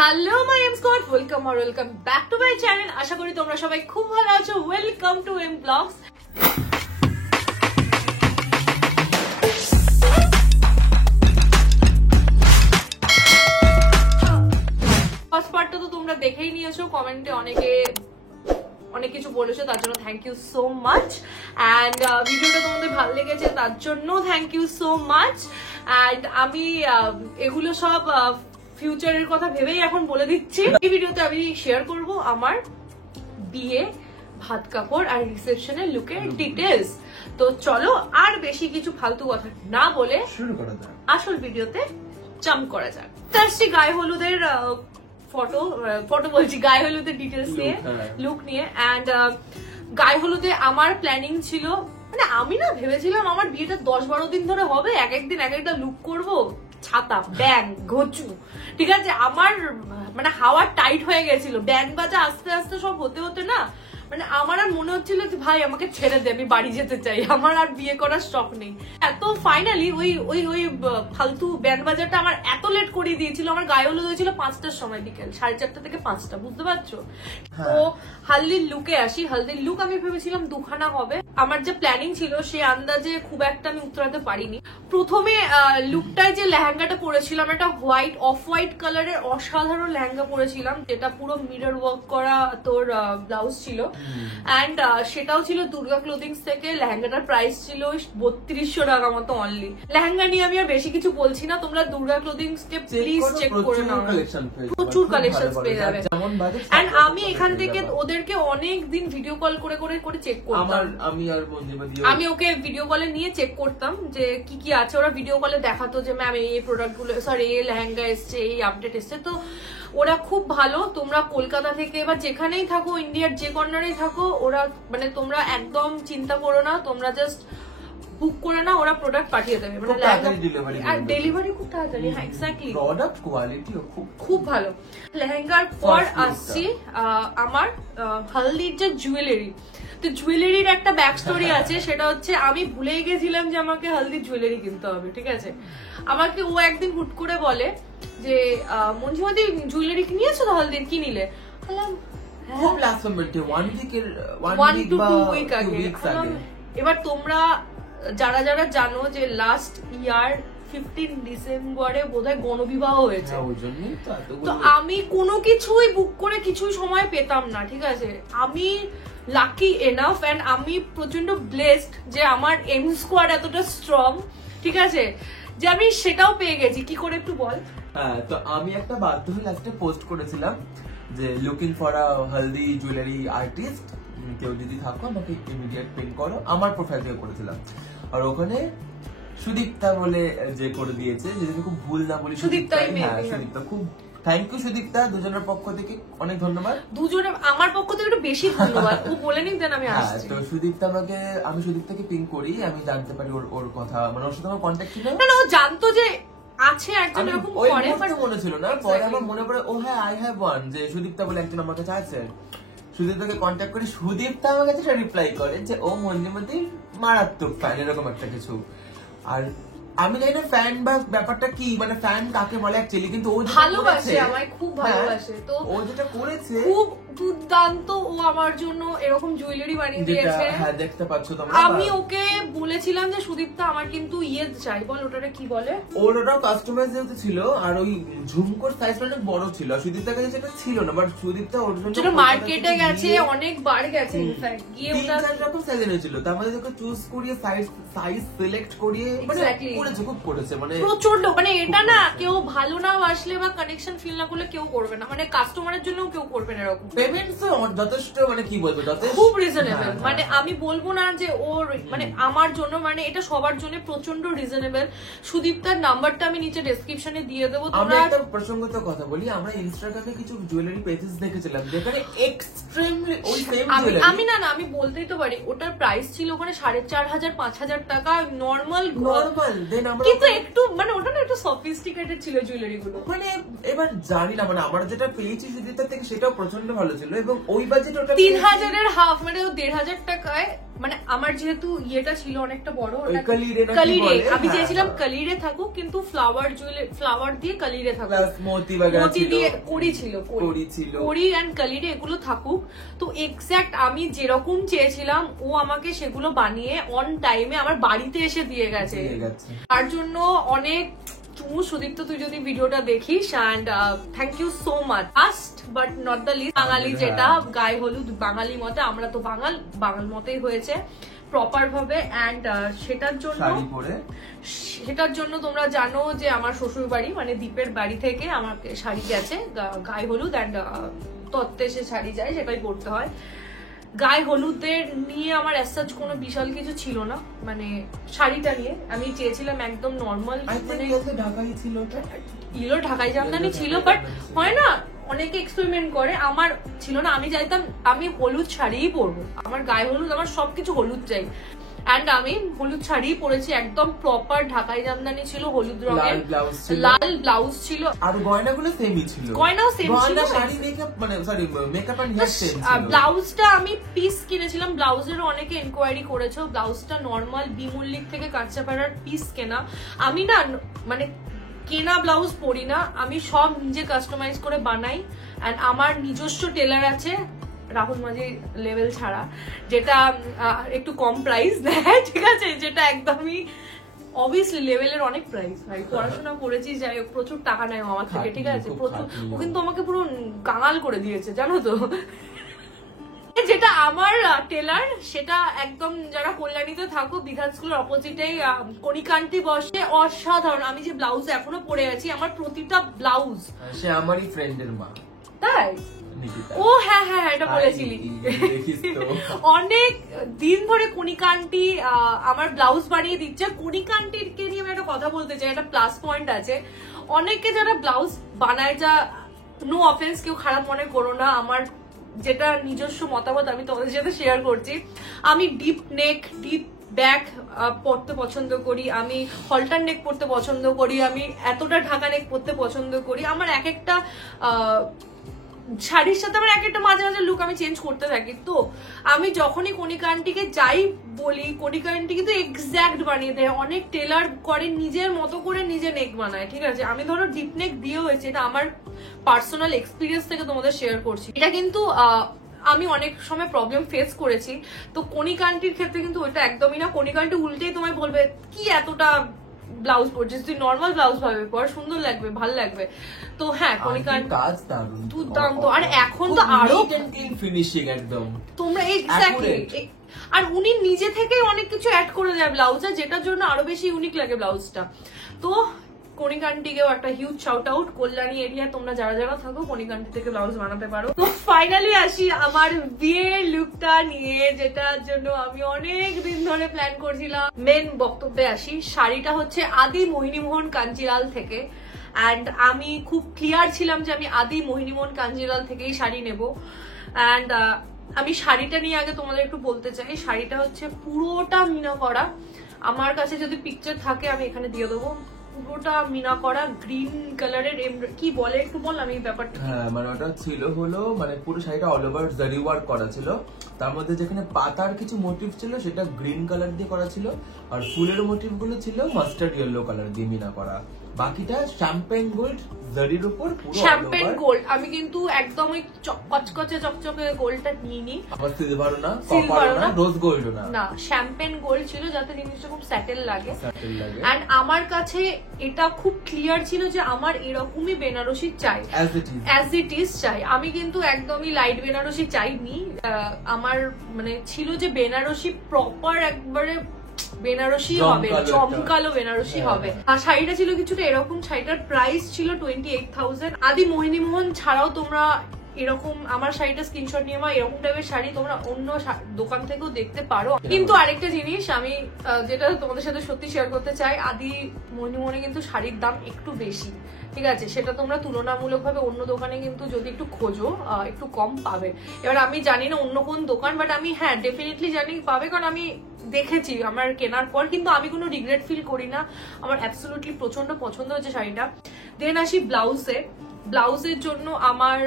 Hello my M Scott, welcome back to my channel. আশা করি তোমরা সবাই খুব ভালো আছো। Welcome to M vlogs. First পার্টটা তো তোমরা দেখেই নিয়েছো, কমেন্টে অনেক কিছু বলেছো, তার জন্য thank you so much. And ভিডিওটা তোমাদের ভালো লেগেছে তার জন্য thank you so much. And আমি এগুলো সব ফিউচারের কথা ভেবেই এখন বলে দিচ্ছি। এই ভিডিওতে আমি শেয়ার করব আমার বিয়ে, ভাত কাপড় আর রিসেপশনের লুকের ডিটেলস। তো চলো আর বেশি কিছু ফালতু কথা না বলে শুরু করা যাক, আসল ভিডিওতে জাম্প করা যাক। তারছি গায়ে হলুদের ফটো বলছি, গায়ে হলুদের ডিটেলস নিয়ে, লুক নিয়ে। অ্যান্ড গায়ে হলুদে আমার প্ল্যানিং ছিল, মানে আমি না ভেবেছিলাম আমার বিয়েটা 10-12 দিন ধরে হবে, এক একদিন এক একটা লুক করবো, ছাতা, ব্যাং, ঘচু, ঠিক আছে। আমার মানে হাওয়া টাইট হয়ে গেছিল, ব্যান্ড বাজা আস্তে আস্তে সব হতে হতে না, মানে আমার আর মনে হচ্ছিল যে ভাই আমাকে ছেড়ে দে, আমি বাড়ি যেতে চাই, আমার আর বিয়ে করার শখ নেই। এত ফাইনালি ওই ফালতু ব্যান্ড বাজারটা আমার এত লেট করিয়ে দিয়েছিল। আমার গায়ে হলুদ হয়েছিল 5টার সময়, বিকেল 4:30 থেকে 5টা, বুঝতে পারছো। তো হালদির লুকে আসি। হালদির লুক আমি ভেবেছিলাম 2খানা হবে। আমার যে প্ল্যানিং ছিল সে আন্দাজে খুব একটা আমি উত্তরাতে পারিনি। প্রথমে লুকটায় যে লেহেঙ্গাটা পরেছিলাম, একটা অফ হোয়াইট কালারের অসাধারণ লেহেঙ্গা পরেছিলাম, যেটা পুরো মিরর ওয়ার্ক করা তোর ব্লাউজ ছিল। অ্যান্ড সেটাও ছিল দুর্গা ক্লোথিংস থেকে। লেহেঙ্গাটার প্রাইস ছিল 3200 টাকা মতো অনলি। লেহেঙ্গা নিয়ে আমি আর বেশি কিছু বলছি না, তোমরা দুর্গা ক্লোথিংস কে প্লিজ চেক করে নাও, প্রচুর কালেকশন পেয়ে যাবে। অ্যান্ড আমি এখান থেকে ওদেরকে অনেক দিন ভিডিও কল করে চেক করতাম। আমি ওকে ভিডিও কলে নিয়ে চেক করতাম যে কি কি আছে। ওরা ভিডিও কলে দেখাতো যে ম্যাম এই প্রোডাক্ট গুলো, সরি এই লেহেঙ্গা এসছে, এই আপডেট এসছে। তো ওরা খুব ভালো। তোমরা কলকাতা থেকে বা যেখানেই থাকো, ইন্ডিয়ার যে কর্নারেই থাকো, ওরা মানে তোমরা একদম চিন্তা করো না, তোমরা জাস্ট বুক করে না, ওরা প্রোডাক্ট পাঠিয়ে দেবে। মানে ডেলিভারি খুব তাড়াতাড়ি। হ্যাঁ, এক্স্যাক্টলি, প্রোডাক্ট কোয়ালিটিও খুব ভালো। লেহেঙ্গার পর আসছি আমার হলদির যে জুয়েলারি। তো জুয়েলারির একটা ব্যাক স্টোরি আছে, সেটা হচ্ছে আমি ভুলেই গেছিলাম যে আমাকে হলদির জুয়েলারি কিনতে হবে, ঠিক আছে। আমাকে ও একদিন হুট করে বলে যে মঞ্জুমাদি জুয়েলারি কিনিয়েছো তো হলদির, কি নিলে? এবার তোমরা যারা যারা জানো যে লাস্ট ইয়ার 15 ডিসেম্বরে বোধহয় গণবিবাহ হয়েছে, তো আমি কোনো কিছুই বুক করে কিছুই সময় পেতাম না, ঠিক আছে। আমি লাকি এনাফ অ্যান্ড আমি প্রচন্ড ব্লেসড যে আমার এম স্কোয়াড এতটা স্ট্রং, ঠিক আছে, যে আমি সেটাও পেয়ে গেছি। কি করে একটু বল। হ্যাঁ, তো আমি একটা বাধ্য হয়ে লাস্টে পোস্ট করেছিলাম যে looking for a healthy jewellery artist, কেউ যদি থাকো আমাকে ইমিডিয়েট পিং করো। আমার প্রোফাইল থেকে করেছিলাম, আর ওখানে সুদীপ্তা বলে যে করে দিয়েছে, যদি খুব ভুল না বলি সুদীপ্তা। হ্যাঁ, সুদীপ্তা, খুব থ্যাংক ইউ সুদীপ্তা, দুজনের পক্ষ থেকে অনেক ধন্যবাদ। দুজনের আমার পক্ষ থেকে একটু বেশি ধন্যবাদ। ও বলে নিন দেন, আমি আসছি। তো সুদীপ্তা আমি সুদীপ্তাকে পিং করি, আমি জানতে পারি ওর কথা, মানে ওর সাথে আমার কন্ট্যাক্ট ছিল না, ও জানতো যে আছে একজন এরকম করে, বাট মনে ছিল না। পরে আমার মনে পড়ে, ও হ্যাঁ আই হ্যাভ ওয়ান, যে সুদীপ্তা বলে একজন আমার কাছে আছে। সুদীপ্তাকে কন্ট্যাক্ট করি, সুদীপ্তা আমার কাছে রিপ্লাই করে যে ও মঞ্জুমতির মারাত্মক ফ্যান, এরকম একটা কিছু। আর আমি জানি না ফ্যান বা ব্যাপারটা কি, মানে ফ্যান কাকে বলে অ্যাকচুয়ালি, কিন্তু ও ভালোবাসে, আমায় খুব ভালোবাসে। তো ও যেটা করেছে খুব দুর্দান্ত। ও আমার জন্য এরকম জুয়েলারি বানিয়ে দিয়েছে। হ্যাঁ, দেখতে পাচ্ছ তোমরা। আমি ওকে বলেছিলাম যে সুদীপ্তা আমার কিন্তু ইয়ে চাই, বল ওটারে কি বলে, ওটাও কাস্টমাইজ যেহেতু ছিল, আর ওই ঝুমকোর সাইজটা অনেক বড় ছিল। সুদীপ্তার কাছে সেটা ছিল না, বাট সুদীপ্তা ওর জন্য মার্কেটে গেছে, অনেকবার গেছে, ইনফ্যাক্ট গিয়ে ওটা 3-4 রকম সাইজ এনেছিল। তার মধ্যে যখন চুজ করিয়ে সাইজ সিলেক্ট করিয়ে করেছে, খুব করেছে, মানে প্রচন্ড। মানে এটা না কেউ ভালো না আসলে বা কানেকশন ফিল না করলে কেউ করবে না, মানে কাস্টমারের জন্য কেউ করবে না এরকম। পেমেন্টস যথেষ্ট, মানে কি বলবো, যথেষ্ট খুব রিজনেবল। মানে আমি বলবো না যে ওর, মানে আমার জন্য, মানে এটা সবার জন্য প্রচন্ড রিজনেবল। সুদীপ্তার নাম্বারটা আমি নিচে ডেসক্রিপশনে দিয়ে দেবো। আমরা একটা প্রসঙ্গত কথা বলি, আমরা ইনস্টাগ্রামে কিছু জুয়েলারি পেজেস দেখেছিলাম যেখানে এক্সট্রিমলি ওই সেম জুয়েলারি, আমি বলতেই তো পারি, ওটার প্রাইস ছিল ওখানে 4500-5000 টাকা নরমাল, কিন্তু একটু মানে ওটা না একটু সফিস্টিকেটেড ছিল জুয়েলারি গুলো। মানে এবার জানি না, মানে আমরা যেটা পেয়েছি সুদীপ্তা থেকে সেটাও প্রচন্ড ভালো ছিল, এবং ওই বাজেট ওটা 3000 এর হাফ, মানে 1500 টাকায় মানে আমার যেহেতু ইয়েটা ছিল অনেকটা বড়, কালিরে আমি চেয়েছিলাম কালিরে থাকুক, কিন্তু ফ্লাওয়ার দিয়ে কালিরে থাকুক, মোতি দিয়ে কড়ি এন্ড কালিরে এগুলো থাকুক। তো এক্স্যাক্ট আমি যেরকম চেয়েছিলাম ও আমাকে সেগুলো বানিয়ে অন টাইমে আমার বাড়িতে এসে দিয়ে গেছে। তার জন্য অনেক চুমু সুদীপ্ত, তুই যদি ভিডিওটা দেখিস, and thank you so much. Last but not the least, বাঙালি যেটা গায়ে হলুদ, বাঙালি মতে, আমরা তো বাঙাল মতেই হয়েছে প্রপার ভাবে, অ্যান্ড সেটার জন্য তোমরা জানো যে আমার শ্বশুর বাড়ি মানে দীপের বাড়ি থেকে আমাকে শাড়ি গেছে গায়ে হলুদ, অ্যান্ড তত্ত্বে সে শাড়ি যায়, সেটাই পড়তে হয়। গায়ে হলুদের নিয়ে আমার অ্যাজ কোনো বিশাল কিছু ছিল না, মানে শাড়িটা নিয়ে আমি চেয়েছিলাম একদম নর্মাল, মানে ঢাকাই জামদানি ছিল, বাট হয় না অনেকে এক্সপেরিমেন্ট করে, আমার ছিল না। আমি চাইতাম আমি হলুদ শাড়িই পরবো, আমার গায়ে হলুদ, আমার সবকিছু হলুদ চাই, অ্যান্ড আমি হলুদ শাড়ি পরেছি, একদম প্রপার ঢাকাই জামদানি ছিল, হলুদ রঙের লাল ব্লাউজ ছিল, আর গয়নাগুলো সেমই ছিল, গয়নাও সেম ছিল, শাড়ি মেকআপ মানে sorry makeup and hair same ছিল। ব্লাউজটা আমি পিস কিনেছিলাম, ব্লাউজেরও অনেকে এনকোয়ারি করেছো, ব্লাউজটা নরমাল বিমুল্লিক থেকে কাঁচাপাড়ার পিস কেনা। আমি না মানে কেনা ব্লাউজ পরি না, আমি সব নিজে কাস্টমাইজ করে বানাই, এন্ড আমার নিজস্ব টেলার আছে রাহুল মাঝি লেভেল ছাড়া, যেটা একটু কম প্রাইস দেয়, ঠিক আছে, যেটা একদমই অবভিয়াসলি লেভেলের অনেক প্রাইস, ভাই পড়াশোনা করেছি, যাই হোক প্রচুর টাকা নেয় আমার থেকে, ঠিক আছে, প্রচুর, ও কিন্তু আমাকে পুরো কাঙাল করে দিয়েছে জানো তো। যেটা আমার টেলার সেটা একদম, যারা কল্যাণীতে থাকো বিধান স্কুলের অপোজিটেই কণিকান্তি বসে, অসাধারণ। আমি যে ব্লাউজ এখনো পরে আছি, আমার প্রতিটা ব্লাউজ, সে আমারই ফ্রেন্ডের মা, তাই? ও হ্যাঁ হ্যাঁ এটা বলেছিলি। অনেক দিন ধরে কণিকান্তি আমার ব্লাউজ বানিয়ে দিচ্ছে। কণিকান্তিকে নিয়ে আমি একটা কথা বলতে চাই, একটা প্লাস পয়েন্ট আছে, অনেকে যারা ব্লাউজ বানায়, যা নো অফেন্স, কেউ খারাপ মনে করো না, আমার যেটা নিজস্ব মতামত আমি তোমাদের সাথে শেয়ার করছি। আমি ডিপ নেক, ডিপ ব্যাক পরতে পছন্দ করি, আমি হলটার নেক পরতে পছন্দ করি, আমি এতটা ঢাকা নেক পরতে পছন্দ করি। আমার এক একটা শাড়ির সাথে আমার এক একটা মাঝে মাঝে লুক আমি চেঞ্জ করতে থাকি। তো আমি যখনই কণিকান্তিকে যাই বলি, কণিকান্তি কিন্তু এক্স্যাক্ট বানিয়ে দেয়। অনেক টেলার করে নিজের মতো করে নিজে নেক বানায়, ঠিক আছে। আমি ধরো ডিপ নেক দিয়ে হয়েছে, এটা আমার পার্সোনাল এক্সপিরিয়েন্স থেকে তোমাদের শেয়ার করছি। এটা কিন্তু আমি অনেক সময় প্রবলেম ফেস করেছি। তো কণিকান্তির ক্ষেত্রে কিন্তু ওইটা একদমই না। কণিকান্তি উল্টেই তোমায় বলবে কি এতটা ব্লাউজ পরছিস, তুই নর্মাল ব্লাউজ ভাবে পর, সুন্দর লাগবে, ভাল লাগবে। তো হ্যাঁ কণিকান্তি দুর্দান্ত, আর এখন তো আরো ফিনিশিং একদম তোমরা এক্স্যাক্টলি। আর উনি নিজে থেকেই অনেক কিছু অ্যাড করে দেয় ব্লাউজে, যেটার জন্য আরো বেশি ইউনিক লাগে ব্লাউজটা। তো কণিকান্তিকেও একটা huge shout out. Kalyani area তোমরা যারা যারা থাকো কণিকান্তি থেকে ব্লাউজ বানাতে পারো। তো ফাইনালি আসি আমার বিয়ের লুকটা নিয়ে, যেটার জন্য আমি অনেক দিন ধরে প্ল্যান করছিলাম। মেন বক্তব্যে আসি, শাড়িটা হচ্ছে আদি মোহিনীমোহন কাঞ্জিলাল থেকে, অ্যান্ড আমি খুব ক্লিয়ার ছিলাম যে আমি আদি মোহিনীমোহন কাঞ্জিলাল থেকেই শাড়ি নেব। অ্যান্ড আমি শাড়িটা নিয়ে আগে তোমাদের একটু বলতে চাই, শাড়িটা হচ্ছে পুরোটা মিনা করা। আমার কাছে যদি পিকচার থাকে আমি এখানে দিয়ে দেবো। পুরোটা মিনা করা, গ্রিন কালারের, কি বলে একটু বল আমি ব্যাপারটা। হ্যাঁ মানে ওটা ছিল হলো মানে পুরো শাড়িটা অল ওভার জারি ওয়ার্ক করা ছিল, তার মধ্যে যেখানে পাতার কিছু মোটিভ ছিল সেটা গ্রিন কালার দিয়ে করা ছিল, আর ফুলের মোটিভ গুলো ছিল মাস্টার্ড ইয়েলো কালার দিয়ে মিনা করা। বাকিটা শ্যাম্পেন গোল্ড জারির উপর পুরো শ্যাম্পেন গোল্ড। আমি কিন্তু একদম ওই কচকচে চকচকে গোল্ডটা নিইনি, আবার সিলভারও না, কপারও না, রোজ গোল্ডও না, না শ্যাম্পেন গোল্ড ছিল, যাতে জিনিসটা খুব স্যাটেল লাগে। এন্ড আমার কাছে এটা খুব ক্লিয়ার ছিল যে আমার এরকমই বেনারসি চাই, অ্যাজ ইট ইজ চাই। আমি কিন্তু একদমই লাইট বেনারসি চাইনি। আমার মানে ছিল যে বেনারসি প্রপার একবারে বেনারসি হবে, চমকালো বেনারসি হবে। আর শাড়িটা ছিল কিছুটা এরকম, শাড়িটার প্রাইস ছিল 28,000। আদি মোহিনীমোহন ছাড়াও তোমরা এরকম আমার শাড়িটা স্ক্রিনশট নিয়ে বা এরকম টাইপের শাড়ি তোমরা অন্য দোকান থেকেও দেখতে পারো। কিন্তু আরেকটা জিনিস আমি যেটা তোমাদের সাথে সত্যি শেয়ার করতে চাই, আদি মোহিনীমোহনে কিন্তু শাড়ির দাম একটু বেশি, ঠিক আছে। সেটা তোমরা তুলনামূলক ভাবে অন্য দোকানে কিন্তু যদি একটু খোঁজো একটু কম পাবে। এবার আমি জানি না অন্য কোন দোকান, বাট আমি হ্যাঁ ডেফিনেটলি জানি পাবে, কারণ আমি দেখেছি আমার কেনার পর। কিন্তু আমি কোনো রিগ্রেট ফিল করি না, আমার অ্যাবসলিউটলি প্রচন্ড পছন্দ হচ্ছে শাড়িটা। দেন আসি ব্লাউজের জন্য আমার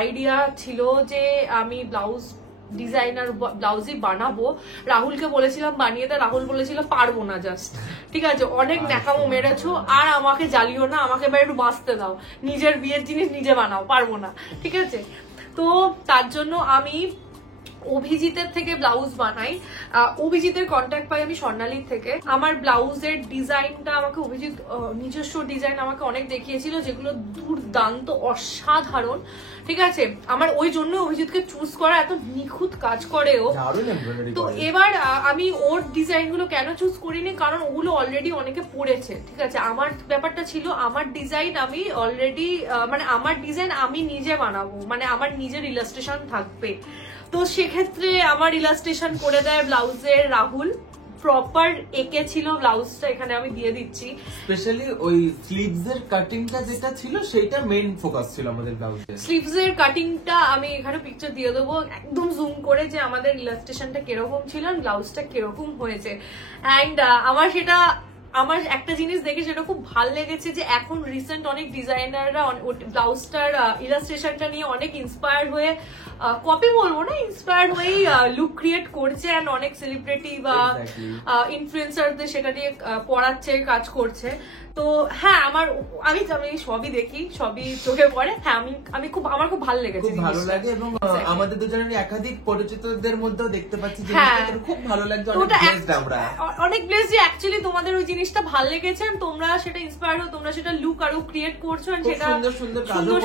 আইডিয়া ছিল যে আমি ব্লাউজ ডিজাইনার ব্লাউজই বানাবো। রাহুলকে বলেছিলাম বানিয়ে দেয়, রাহুল বলেছিল পারবো না জাস্ট, ঠিক আছে অনেক ন্যাকামো মেরেছো, আর আমাকে জ্বালিও না, আমাকে এবার একটু বাঁচতে দাও, নিজের বিয়ের জিনিস নিজে বানাও, পারবো না, ঠিক আছে। তো তার জন্য আমি অভিজিতের থেকে ব্লাউজ বানাই। অভিজিতের কন্ট্যাক্ট পাই আমি স্বর্ণালীর থেকে। আমার ব্লাউজের ডিজাইনটা আমাকে অভিজিৎ নিজস্ব ডিজাইন আমাকে অনেক দেখিয়েছিল, যেগুলো দুর্দান্ত অসাধারণ, ঠিক আছে। আমার ওই জন্য অভিজিৎকে চুজ করা, এত নিখুঁত কাজ করে ও। তো এবার আমি ওর ডিজাইন গুলো কেন চুজ করিনি, কারণ ওগুলো অলরেডি অনেকে পড়েছে, ঠিক আছে। আমার ব্যাপারটা ছিল আমার ডিজাইন আমি অলরেডি মানে আমার ডিজাইন আমি নিজে বানাবো, মানে আমার নিজের ইলাস্ট্রেশন থাকবে। তো সেক্ষেত্রে আমার ইলাস্ট্রেশন করে দেয় ব্লাউজের রাহুল, প্রপার এঁকে ছিল ব্লাউজটা, এখানে আমি দিয়ে দিচ্ছি। স্পেশালি ওই স্লিভস এর কাটিংটা যেটা ছিল সেটা মেইন ফোকাস ছিল আমাদের ব্লাউজে। স্লিভস এর কাটিংটা আমি এখানে পিকচার দিয়ে দেবো একদম জুম করে, যে আমাদের ইলাস্ট্রেশনটা কিরকম ছিল, ব্লাউজটা কিরকম হয়েছে। অ্যান্ড আমার একটা জিনিস দেখে সেটা খুব ভালো লেগেছে, যে এখন রিসেন্ট অনেক ডিজাইনাররা ব্লাউজটার ইলাস্ট্রেশনটা নিয়ে অনেক ইন্সপায়ার্ড হয়ে, কপি বলবো না, ইন্সপায়ার্ড হয়ে লুক ক্রিয়েট করছে, অ্যান্ড অনেক সেলিব্রিটি বা ইনফ্লুয়েন্সারদের সেটা নিয়ে পড়াচ্ছে, কাজ করছে। তো হ্যাঁ, আমি সবই দেখি, সবই চোখে পড়ে। হ্যাঁ, আমার খুব ভালো লেগেছে, খুব ভালো লাগে, এবং আমাদের দুজনের একাধিক পরিচিতদের মধ্যেও দেখতে পাচ্ছি যে খুব ভালো লাগছে, অনেক ব্লেসড। অ্যাকচুয়ালি তোমাদের ওই জিনিসটা ভালো লেগেছে, তোমরা সেটা ইন্সপায়ার্ড হো, তোমরা সেটা লুক আরো ক্রিয়েট করছো, সেটা সুন্দর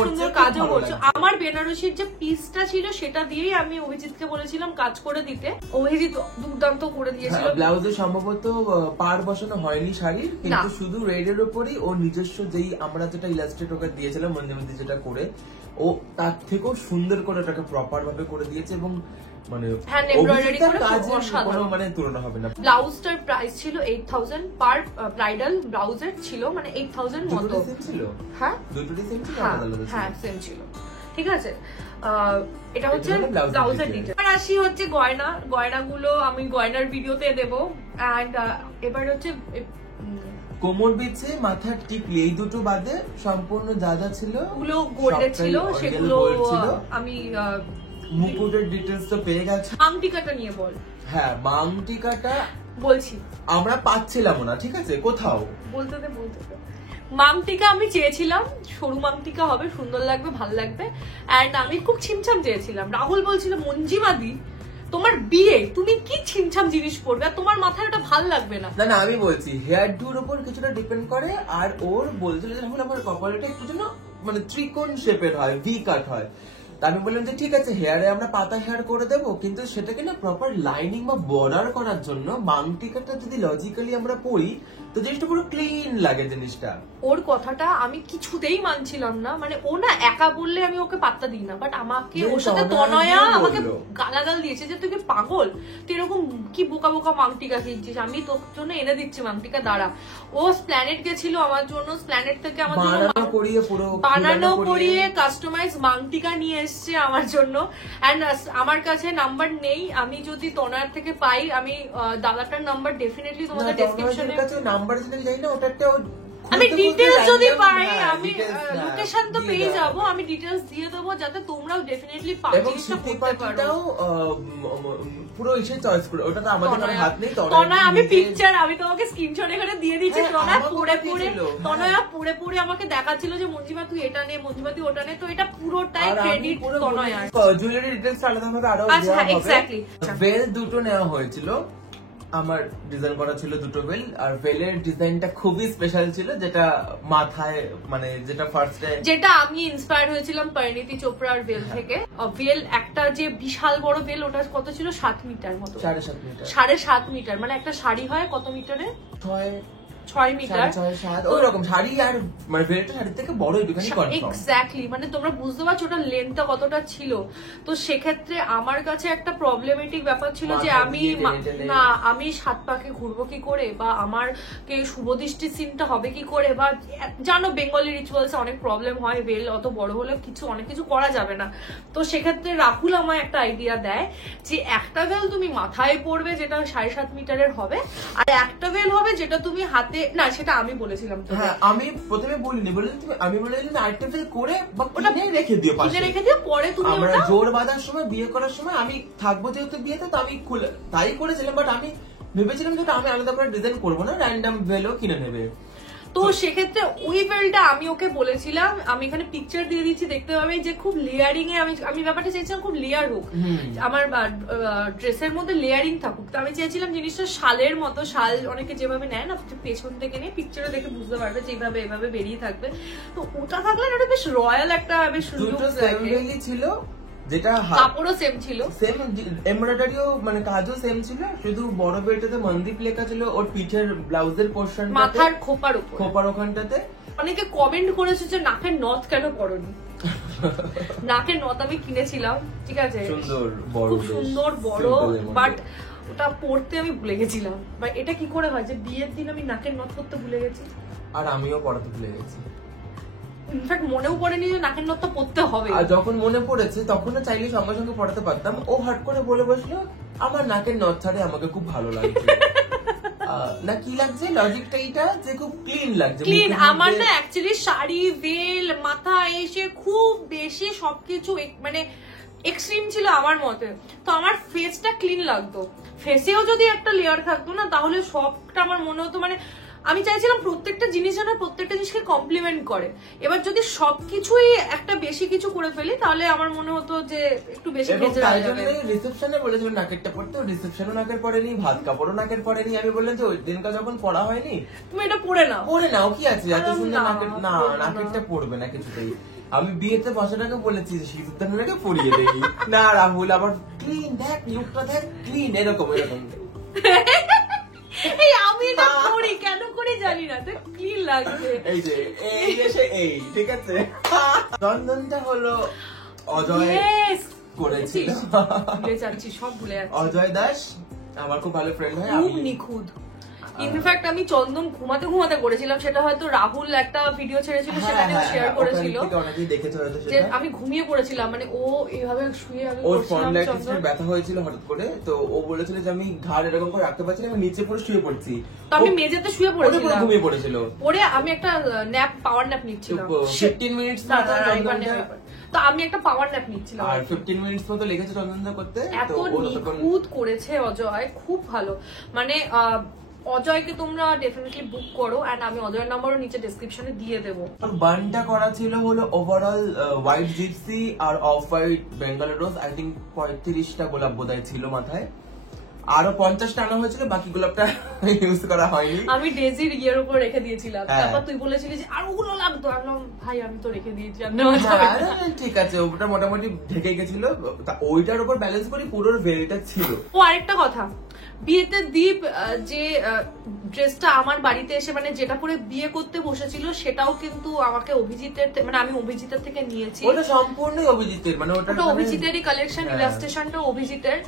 সুন্দর কাজও করছো। আমার বেনারসির যে পিসটা ছিল সেটা দিয়েই আমি অভিজিৎকে বলেছিলাম কাজ করে দিতে, অভিজিৎ দুর্দান্ত করে দিয়েছিল। ব্লাউজে সম্ভবত পার বসানো হয়নি শাড়ির, কিন্তু শুধু রেড এর উপরই ও নিজস্ব যেই আমরা যেটা ইলাস্ট্রেট ওকে দিয়েছিলাম মঞ্জুমতি যেটা করে, ও তার থেকেও সুন্দর করে ওটাকে প্রপার ভাবে করে দিয়েছে, এবং মানে তুলনা হবে না। ব্লাউজটার প্রাইস ছিল 8000 পার ব্রাইডাল ব্লাউজের ছিল, মানে 8000 মতো ছিল। হ্যাঁ, দুটোই সেম ছিল, হ্যাঁ সেম ছিল, ঠিক আছে। এটা হচ্ছে ব্লাউজের ডিটেইল। আর আসি হচ্ছে গয়নাগুলো আমি গয়নার ভিডিওতে দেবো। এন্ড এবার হচ্ছে কোমর বিছে, মাথার টিকলি, এই দুটো বাদে সম্পূর্ণ যা যা ছিল ওগুলো গোল্ডের ছিল, সেগুলো আমি মুকুটের ডিটেইলস তো পেয়ে গেছে। মাংটিকাটা নিয়ে বল। হ্যাঁ, মাংটিকাটা বলছি, আমরা পাচ্ছিলাম না, ঠিক আছে, কোথাও বলতে দে। মাংটিকা আমি চেয়েছিলাম সরু মাংটিকা হবে, সুন্দর লাগবে, ভালো লাগবে। এন্ড আমি খুব ছিমছাম চেয়েছিলাম। রাহুল বলছিল মঞ্জিমাদি তোমার বিয়ে, তুমি কি ছিমছাম জিনিস পরবে, আর তোমার মাথায় ওটা ভাল লাগবে না। না, আমি বলছি হেয়ার ডুর উপর কিছুটা ডিপেন্ড করে। আর ওর বলছিল যে রাহুল আমার কপালটা একটু যেন মানে ত্রিকোণ শেপের হয়, ভি কাট হয়। আমি বললাম যে ঠিক আছে, হেয়ারে আমরা পাতা হেয়ার করে দেবো, কিন্তু সেটাকে না প্রপার লাইনিং বা বর্ডার করার জন্য মাংটিকাটা যদি লজিক্যালি আমরা পরি তো জিনিসটা পুরো ক্লিন লাগে জিনিসটা। ওর কথাটা আমি কিছুতেই মানছিলাম না, মানে ও না একা বললে আমি ওকে পাত্তা দিই না, বাট আমাকে ওর সাথে তনয়া আমাকে গালাগাল দিয়েছে যে তুই কি পাগল, তুই এরকম কি বোকা বোকা মাংটিকা কিনছিস, আমি তোর জন্য এনে দিচ্ছি মাংটিকা, দাঁড়া। ও স্প্ল্যানেট গেছিল আমার জন্য, স্প্ল্যানেট থেকে আমার জন্য বানানো করিয়ে কাস্টমাইজ মাংটিকা নিয়ে এসছে আমার জন্য। এন্ড আমার কাছে নাম্বার নেই, আমি যদি তনয়ার থেকে পাই আমি দাদাটার নাম্বার ডেফিনেটলি তোমাদের ডেসক্রিপশনে আমি ডিটেইলস যদি পাই, আমি লোকেশন তো পেয়ে যাবো, আমি ডিটেইলস দিয়ে দেবো যাতে তোমরাও ডেফিনেটলি পাও, জিনিসটা পড়তে পারো। পুরো এসে চয়েস করে, ওটা তো আমাদের হাত নেই। তনয়া আমি পিকচার আমি তোমাকে স্ক্রিনশট এখানে দিয়ে দিচ্ছি। তনয়া পড়ে পড়ে আমাকে দেখাচ্ছিল যে মঞ্জিমা তুই এটা নে, মঞ্জিমা তুই ওটা নে, তো এটা পুরোটাই ক্রেডিট তনয়ার। জুয়েলারি ডিটেইলস আলাদা ভাবে আরো এক্স্যাক্টলি। বেল দুটো নেওয়া হয়েছিল, আমার ডিজাইন করা ছিল দুটো বেল, আর বেলের ডিজাইনটা খুবই স্পেশাল ছিল, যেটা মাথায় মানে যেটা ফার্স্টে যেটা আমি ইন্সপায়ার হয়েছিলাম পরিণীতি চোপড়ার বেল থেকে। বেল একটা যে বিশাল বড় বেল, ওটা কত ছিল 7 মিটার মতো, 7.5 মিটার, 7.5 মিটার, মানে একটা শাড়ি হয় কত মিটারে, 6 মিটার ওইরকম শাড়ি, আর মানে বেলটা শাড়ির থেকে বড় একটুখানি কনফার্ম। এক্স্যাক্টলি, মানে তোমরা বুঝতে পারছো ওটার লেন্থটা কতটা ছিল। তো সেক্ষেত্রে আমার কাছে একটা প্রবলেমেটিক ব্যাপার ছিল যে আমি 7 পাকে ঘুরবো কি করে, বা আমার কে শুভদৃষ্টি সিনটা হবে কি করে, বা জানো বেঙ্গলি রিচুয়ালস অনেক প্রবলেম হয়, বেল অত বড় হলে অনেক কিছু করা যাবে না। তো সেক্ষেত্রে রাহুল আমায় একটা আইডিয়া দেয় যে একটা বেল তুমি মাথায় পড়বে যেটা 7.5 মিটারের হবে, আর একটা বেল হবে যেটা তুমি হাতে না সেটা আমি বলেছিলাম তো। হ্যাঁ আমি প্রথমে বলিনি, বললাম তুমি, আমি বলেছিলাম আর্টিফিশিয়াল করে বা কিনে রেখে দিও পাশে, কিনে রেখে দিও, পরে তুমি আমরা ওটা জোর বাঁধার সময় বিয়ে করার সময় আমি থাকবো যেহেতু বিয়েতে, তো আমি তাই করেছিলাম। বাট আমি ভেবেছিলাম যে আমি আলাদা করে ডিজাইন করবো না, র্যান্ডম ভেলও কিনে নেবে। তো সেক্ষেত্রে ওই বেলটা আমি ওকে বলেছিলাম, আমি এখানে পিকচার দিয়ে দিচ্ছি দেখতে পাবে, যে খুব লেয়ারিং এ আমি ব্যাপারটা চাইছিলাম খুব লেয়ার হোক, আমার ড্রেসের মধ্যে লেয়ারিং থাকুক। তো আমি চাইছিলাম জিনিসটা শালের মতো, শাল অনেকে যেভাবে নেয় না পেছন থেকে নিয়ে, পিকচারে দেখে বুঝতে পারবে যে এইভাবে এভাবে বেরিয়ে থাকবে। তো ওটা থাকলে না বেশ রয়্যাল একটা বেশ ছিল, যেটা কাপড়ও সেম ছিল, সেম এমব্রয়ডারিও মানে কাজও সেম ছিল, শুধু বড় বেলটাতে মনদীপ লেখা ছিল ওর পিঠের ব্লাউজের পোর্শন, মাথার খোপার ওখানটাতে। অনেকে কমেন্ট করেছে যে নাকের নথ কেন পরনি। নাকের নথ আমি কিনেছিলাম, ঠিক আছে, সুন্দর বড়, খুব সুন্দর বড়, বাট ওটা পরতে আমি ভুলে গেছিলাম। বা এটা কি করে হয় যে বিয়ের দিন আমি নাকের নথ পরতে ভুলে গেছি, আর আমিও পড়াতে ভুলে গেছি। ইনফ্যাক্ট মনেও পড়েনি যে নাকের নথটা পরতে হবে। আর যখন মনে পড়েছে তখনও চাইলে সঙ্গে সঙ্গে পড়াতে পারতাম। ও হট করে বলে বসলো আমার নাকের নথ ছাড়ে আমাকে খুব ভালো লাগছে। না কি লাগছে লজিকটা এটা যে খুব ক্লিন লাগছে, ক্লিন। আমার না অ্যাকচুয়ালি শাড়ি ভেল মাথা এসে খুব বেশি সবকিছু মানে এক্সট্রিম ছিল আমার মতে, তো আমার ফেসটা ক্লিন লাগতো। ফেসেও যদি একটা লেয়ার থাকতো না তাহলে সবটা আমার মনে হতো, মানে আমি চাইছিলাম প্রত্যেকটা জিনিস যেন প্রত্যেকটা জিনিসকে কমপ্লিমেন্ট করে। এবার যদি সবকিছুই একটা বেশি কিছু করে ফেলি তাহলে আমার মনে হতো যে একটু বেশি ভেজে যাবে। রিসেপশনে বলেছিল নাকেরটা পড়তে, রিসেপশনও নাকের পড়েনি, ভাত কাপড়ও নাকের পড়েনি। আমি বললাম যে ওই দিনটা যখন পড়া হয়নি তুমি এটা পড়ে নাও কি আছে, এত সুন্দর নাকের, না নাকেরটা পড়বে না কিছুতেই। আমি বিয়েতে বসাটাকে বলেছি যে সিদ্ধান্তটাকে পরিয়ে দেই না, রাহুল আবার ক্লিন দেখ, লুকটা দেখ ক্লিন, এরকম এরকম। আমি এটা করি কেন করে জানি না, তো ক্লিন লাগছে। এই যে এই এসে এই ঠিক আছে। চন্দনটা হলো অজয় করেছিল, ভুলে যাচ্ছি, সব ভুলে যাচ্ছি। অজয় দাস আমার খুব ভালো ফ্রেন্ড হয়, খুব নিখুঁত। ইনফ্যাক্ট আমি চন্দন ঘুমাতে ঘুমাতে করেছিলাম, সেটা হয়তো রাহুল একটা ভিডিও ছেড়েছিল সেটাতেও শেয়ার করেছিল, যে আমি ঘুমিয়ে পড়েছিলাম, মানে ও এইভাবে শুয়ে আমি ওর স্পন্ডাইটিসের ব্যথা হয়েছিল হঠাৎ করে, তো ও বলেছিল যে আমি ঘাড় এরকম করে রাখতে পারছি না, আমি নিচে পুরো শুয়ে পড়ছি, তো আমি মেঝেতে শুয়ে পড়েছিলাম, ঘুমিয়ে পড়েছিল। পরে আমি একটা ন্যাপ, পাওয়ার ন্যাপ নিচ্ছিলাম 15 মিনিটস, তো আমি একটা পাওয়ার ন্যাপ নিচ্ছিলাম, আর 15 মিনিটস মতো লেগেছে চন্দনদা করতে। এত নিখুঁত করেছে অজয়, খুব ভালো। মানে অজয়কে তোমরা ডেফিনেটলি বুক করো, এন্ড আমি অজয়ের নাম্বারও নিচে ডেসক্রিপশনে দিয়ে দেবো। বানটা করা ছিল হলো ওভারঅল হোয়াইট জিপসি আর off white Bengal rose, I think 35টা গোলাপ বোধহয় ছিল মাথায়, আরো 50টা আনা হয়েছিল, বাকি গোলাপটা ইউজ করা হয়নি। আমি ডেজির ইয়ের উপর রেখে দিয়েছিলাম, তারপর তুই বলেছিলি যে আর ওগুলো লাগতো, আমি ভাই আমি তো রেখে দিয়েছি, ঠিক আছে ওটা মোটামুটি ঢেকে গেছিল, ওইটার উপর ব্যালেন্স করে পুরো ভেলটা ছিল। ও আরেকটা কথা, বিয়েতে দীপ যে ড্রেসটা আমার বাড়িতে এসে মানে যেটা পরে বিয়ে করতে বসেছিল সেটাও কিন্তু আমাকে অভিজিতের, মানে আমি অভিজিতের থেকে নিয়েছি। ওটা সম্পূর্ণই অভিজিতের, মানে ওটা অভিজিতেরই কালেকশন, ইলাস্ট্রেশনটা অভিজিতের,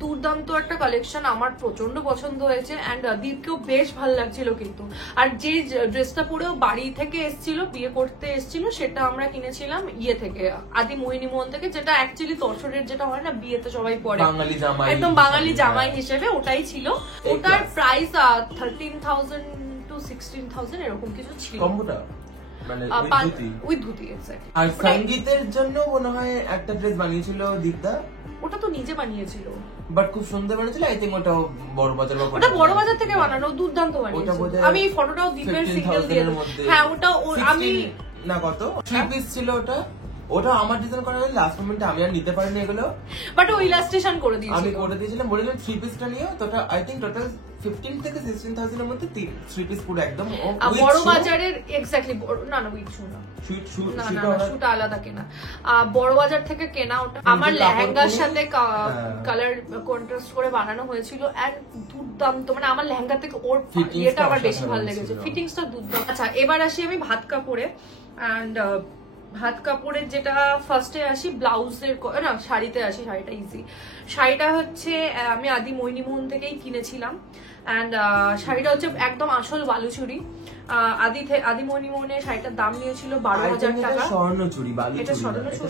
দুর্দান্ত একটা কালেকশন, আমার প্রচন্ড পছন্দ হয়েছে, এন্ড দীপকেও বেশ ভালো লাগছিল কিন্তু। আর যে ড্রেসটা পরেও বাড়ি থেকে এসেছিল, বিয়ে করতে এসেছিল, সেটা আমরা কিনেছিলাম ইয়ে থেকে, আদি মোহিনী মোহন থেকে, যেটা অ্যাকচুয়ালি তসরের যেটা হয় না বিয়েতে সবাই পরে, একদম বাঙালি জামাই হিসেবে ওটাই ছিল। ওটার প্রাইস 13,000 to 16,000 এরকম কিছু ছিল, মানে উইথ ধুতি। এক্স্যাক্টলি। আর সঙ্গীতের জন্য মনে হয় একটা ড্রেস বানিয়েছিল দীপদা, ওটা তো নিজে বানিয়েছিল, বাট খুব সুন্দর বানিয়েছিল। আই থিঙ্ক ওটা বড় বাজার, ওটা বড় বাজার থেকে বানানো, দুর্দান্ত বানিয়েছিল। আমি ফটোটাও দীপের সিঙ্গেল দিয়ে দেব। হ্যাঁ ওটা আমি না কত 3 পিস ছিল ওটা, ওটা আমার ডিজাইন করা হলো, লাস্ট মোমেন্টে আমি আর নিতে পারিনি এগুলো, বাট ও ইলাস্ট্রেশন করে দিয়েছিল, আমি করে দিয়েছিলাম, বলেছিলাম 3 পিসটা নিও, তো ওটা আই থিঙ্ক টোটাল 15 থেকে 16,000 এর মধ্যে 3 পিস পুরো একদম। বড় বাজারের এক্স্যাক্টলি, না না উইথ শু না, শুটা আলাদা কেনা, বড় বাজার থেকে কেনা। ওটা আমার লেহেঙ্গার সাথে কালার কন্ট্রাস্ট করে বানানো হয়েছিল, এন্ড দুর্দান্ত, মানে আমার লেহেঙ্গা থেকে ওর ইয়েটা আমার বেশি ভালো লেগেছে, ফিটিংসটা দুর্দান্ত। আচ্ছা এবার আসি আমি ভাত কাপড়ে, এন্ড হাত কাপড়ের যেটা ফার্স্টে আসি ব্লাউজের না শাড়িতে আসি, শাড়িটা ইজি। শাড়িটা হচ্ছে আমি আদি মোহিনীমোহন থেকেই কিনেছিলাম অ্যান্ড শাড়িটা হচ্ছে একদম আসল বালুচুরি। আদি মোহিনীমোহনের শাড়িটার দাম নিয়েছিল 12,000 টাকা। স্বর্ণচুরি, এটা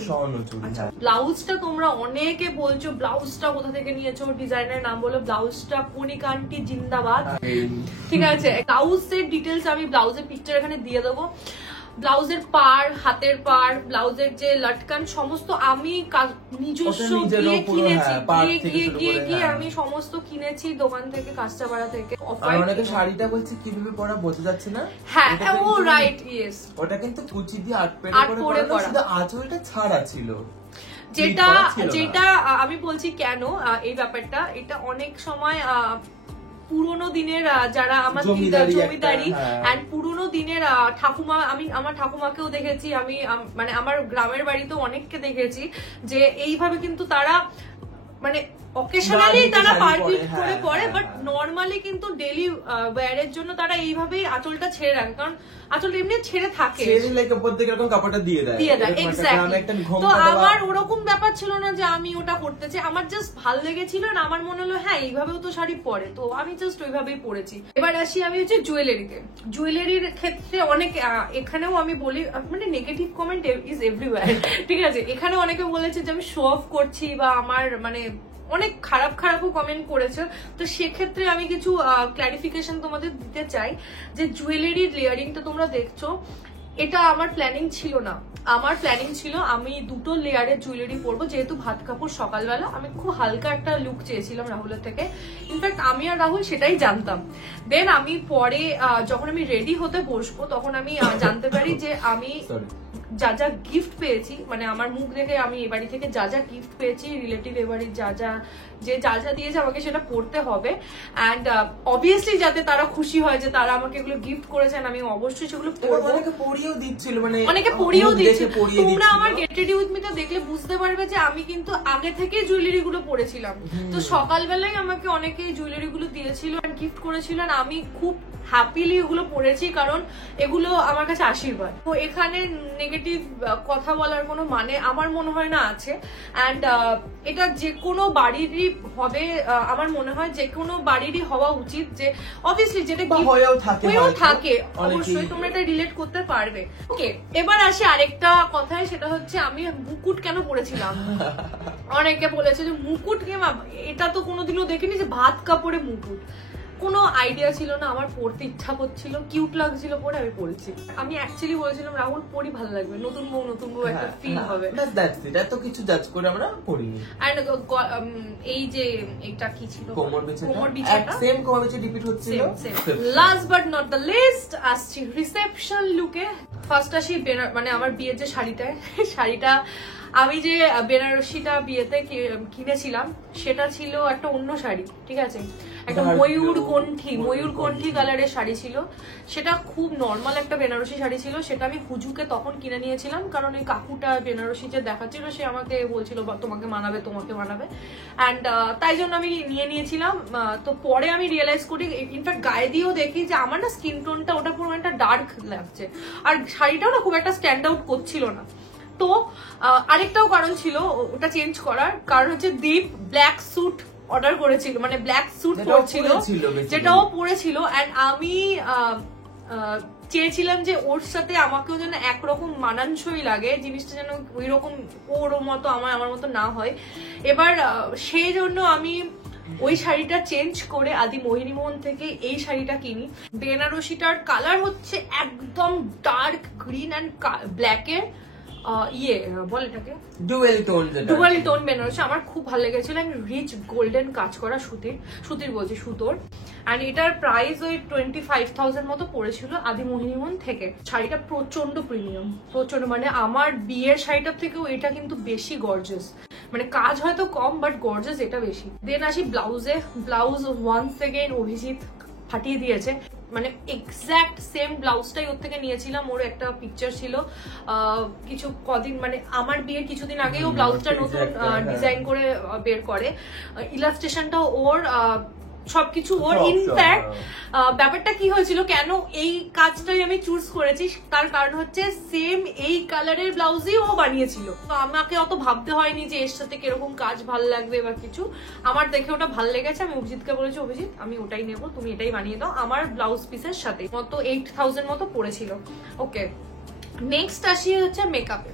স্বর্ণচুরি। আচ্ছা, ব্লাউজটা তোমরা অনেকে বলছো ব্লাউজটা কোথা থেকে নিয়েছো, ডিজাইনের নাম বলো। ব্লাউজটা কণিকান্টি জিন্দাবাদ, ঠিক আছে। ব্লাউজের ডিটেলস আমি ব্লাউজের পিকচার এখানে দিয়ে দেবো। ব্লাউজের পাড়, হাতের পাড়, ব্লাউজের যে লটকান সমস্ত আমি নিজস্ব গিয়ে কিনেছি, গিয়ে আমি সমস্ত কিনেছি দোকান থেকে, কাঁচরাপাড়া থেকে। অনেকে শাড়িটা বলছে কিভাবে পরা বোঝা যাচ্ছে না। হ্যাঁ ও রাইট, ইয়েস। ওটা কিন্তু কুচি দিয়ে আট পরে পরা, শুধু আঁচলটা ছাড়া ছিল। যেটা আমি বলছি কেন এই ব্যাপারটা, এটা অনেক সময় পুরোনো দিনের যারা আমার জমিদারি এন্ড পুরোনো দিনের ঠাকুমা, আমি আমার ঠাকুমাকেও দেখেছি, আমি মানে আমার গ্রামের বাড়িতেও অনেককে দেখেছি যে এইভাবে কিন্তু তারা মানে অকেশনালি তারা পারমিট করে পরে, বাট নর্মালি কিন্তু ডেইলি ওয়্যারের জন্য তারা এইভাবেই আঁচলটা ছেড়ে রাখে, কারণ আঁচলটা এমনি ছেড়ে থাকে, কাপড়টা দিয়ে দেয়। এক্স্যাক্টলি। তো আমার ওরকম ব্যাপার ছিল না যে আমি ওটা করতে চাই, আমার জাস্ট ভাল লেগেছিল না, আমার মনে হলো হ্যাঁ এইভাবেও তো শাড়ি পরে, তো আমি জাস্ট ওইভাবেই পরেছি। এবার আসি আমি হচ্ছে জুয়েলারিতে। জুয়েলারির ক্ষেত্রে অনেক এখানেও আমি বলি মানে নেগেটিভ কমেন্ট ইজ এভরিওয়্যার, ঠিক আছে। এখানে অনেকে বলেছে যে আমি শো অফ করছি বা আমার মানে অনেক খারাপও কমেন্ট করেছে। তো সেক্ষেত্রে আমি কিছু ক্লারিফিকেশন তোমাদের দিতে চাই যে জুয়েলারির লেয়ারিংটা তোমরা দেখছো, এটা আমার প্ল্যানিং ছিল না। আমার প্ল্যানিং ছিল আমি 2টো লেয়ারের জুয়েলারি পরবো, যেহেতু ভাত কাপড় সকালবেলা আমি খুব হালকা একটা লুক চেয়েছিলাম রাহুলের থেকে। ইনফ্যাক্ট আমি আর রাহুল সেটাই জানতাম। দেন আমি পরে যখন আমি রেডি হতে বসবো তখন আমি জানতে পারি যে আমি যা যা গিফট পেয়েছি, মানে আমার মুখ দেখে আমি এ বাড়ি থেকে যা যা গিফট পেয়েছি, রিলেটিভ এ বাড়ির যা যা দিয়েছে আমাকে সেটা পড়তে হবে। অ্যান্ড অবভিয়াসলি যাতে তারা খুশি হয় যে তারা আমাকে এগুলো গিফট করেছেন, আমি অবশ্যই সেগুলো পড়বো। অনেকে পরিয়েও দিচ্ছিল, মানে অনেকে পরিয়েও দিচ্ছে। তোমরা আমার গেট রেডি উইথ মিটা দেখলে বুঝতে পারবে যে আমি কিন্তু আগে থেকে জুয়েলারি গুলো পরেছিলাম। তো সকালবেলায় আমাকে অনেকে জুয়েলারি গুলো দিয়েছিল, গিফট করেছিলেন, আমি খুব হ্যাপিলি এগুলো পড়েছি, কারণ এগুলো আমার কাছে আশীর্বাদ। তো এখানে নেগেটিভ কথা বলার কোনো মানে আমার মনে হয় না আছে। অ্যান্ড এটা যে কোনো বাড়িরই হবে, আমার মনে হয় যে কোনো বাড়িরই হওয়া উচিত, যে অবভিয়াসলি যেটা হয়েও থাকে অবশ্যই তোমরা এটা রিলেট করতে পারবে। ওকে, এবার আসি আরেকটা কথায়, সেটা হচ্ছে আমি মুকুট কেন পরেছিলাম। অনেকে বলেছে যে মুকুট কে, এটা তো কোনোদিনও দেখিনি যে ভাত কাপড়ে মুকুট, কোনো আইডিয়া ছিল না, আমার পড়তে ইচ্ছা করছিল, কিউট লাগছিল পরে আমি পড়েছি। আমি অ্যাকচুয়ালি বলেছিলাম রাহুল পরি ভালো লাগবে, নতুন বউ একটা ফিল হবে, এত কিছু জাজ করে আমরা পড়িনি। এন্ড এই যে এটা কি ছিল, কোমর বিছানা সেম কোমর বিছানা রিপিট হচ্ছিল। Last but not the least আসছি রিসেপশন লুকে। ফার্স্ট আসি মানে আমার বিয়ের যে শাড়িটা আমি যে বেনারসিটা বিয়েতে কিনেছিলাম সেটা ছিল একটা অন্য শাড়ি, ঠিক আছে, একটা ময়ূরকণ্ঠী কালারের শাড়ি ছিল। সেটা খুব নর্মাল একটা বেনারসি শাড়ি ছিল, সেটা আমি হুজুকে তখন কিনে নিয়েছিলাম, কারণ ওই কাকুটা বেনারসি যে দেখাচ্ছিল সে আমাকে বলছিল তোমাকে মানাবে। অ্যান্ড তাই জন্য আমি নিয়ে নিয়েছিলাম। তো পরে আমি রিয়েলাইজ করি, ইনফ্যাক্ট গায়ে দিয়েও দেখি যে আমার না স্কিন টোনটা ওটা পুরো একটা ডার্ক লাগছে, আর শাড়িটাও না খুব একটা স্ট্যান্ড আউট করছিল না। তো আরেকটাও কারণ ছিল ওটা চেঞ্জ করার, কারণ হচ্ছে দীপ ব্ল্যাক স্যুট অর্ডার করেছিল, মানে ব্ল্যাক স্যুট পরেছিল, যেটাও পরেছিল। এন্ড আমি চেয়েছিলাম যে ওর সাথে আমাকেও যেন একরকম মানানসই লাগে, জিনিসটা যেন ওই রকম ওর মতো আমার মতো না হয়। এবার সেই জন্য আমি ওই শাড়িটা চেঞ্জ করে আদি মোহিনীমোহন থেকে এই শাড়িটা কিনি। বেনারসিটার কালার হচ্ছে একদম ডার্ক গ্রিন অ্যান্ড ব্ল্যাকের বল এটাকে ডুয়াল টোন বেনারসি। আমার খুব ভালো লেগেছিল, রিচ গোল্ডেন কাজ করা সুতোর। আর এটার প্রাইস ওই 25,000 মতো পড়েছিল আদি মোহিনীমোহন থেকে। শাড়িটা প্রচন্ড প্রিমিয়াম, মানে আমার বিয়ের শাড়িটার থেকেও এটা কিন্তু বেশি গর্জাস, মানে কাজ হয়তো কম বাট গর্জাস এটা বেশি। দেন আসি ব্লাউজ ওয়ান্স এগেইন অভিজিৎ ফাটিয়ে দিয়েছে, মানে এক্স্যাক্ট সেম ব্লাউজটাই ওর থেকে নিয়েছিলাম। ওর একটা পিকচার ছিল কিছু কদিন, মানে আমার বিয়ের কিছুদিন আগেই ও ব্লাউজটা নতুন ডিজাইন করে বের করে, ইলাস্ট্রেশনটা ওর, সবকিছু ওর। ইনফ্যাক্ট ব্যাপারটা কি হয়েছিল, কেন এই কাজটাই আমি চুজ করেছি তার কারণ হচ্ছে সেম এই কালারের ব্লাউজই ও বানিয়েছিল, তো আমাকে অত ভাবতে হয়নি যে এর সাথে কিরকম কাজ ভালো লাগবে বা কিছু। আমার দেখে ওটা ভালো লেগেছে, আমি অভিজিৎকে বলেছি অভিজিৎ আমি ওটাই নেবো, তুমি এটাই বানিয়ে দাও। আমার ব্লাউজ পিসের সাথে মতো 8000 মতো পড়েছিল। ওকে, নেক্সট আসি হচ্ছে মেকআপে।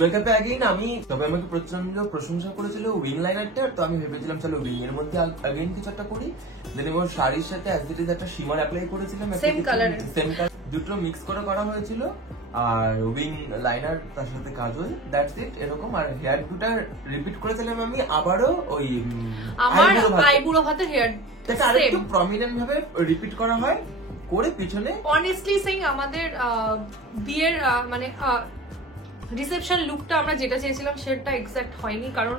মেকআপে আগেইন আমি, তবে আমাকে প্রচন্ড প্রশংসা করেছিল উইং লাইনারটা, তো আমি ভেবেছিলাম চলো উইং এর মধ্যে আগেইন কিছু একটা করি। দেন এবার শাড়ির সাথে অ্যাজ ইট ইজ একটা শিমার অ্যাপ্লাই করেছিলাম, সেম কালার, দুটো মিক্স করে করা হয়েছিল, আর উইং লাইনার তার সাথে কাজল, দ্যাটস ইট এরকম। আর হেয়ার দুটা রিপিট করেছিলাম আমি আবারও ওই আমার আইবুড়ো ভাতের হেয়ার আরেকটু প্রমিনেন্ট ভাবে রিপিট করা হয় করে পিছনে। অনেস্টলি সেইং আমাদের বিয়ের মানে রিসেপশন লুকটা আমরা যেটা চেয়েছিলাম সেটা এক্সাক্ট হয়নি, কারণ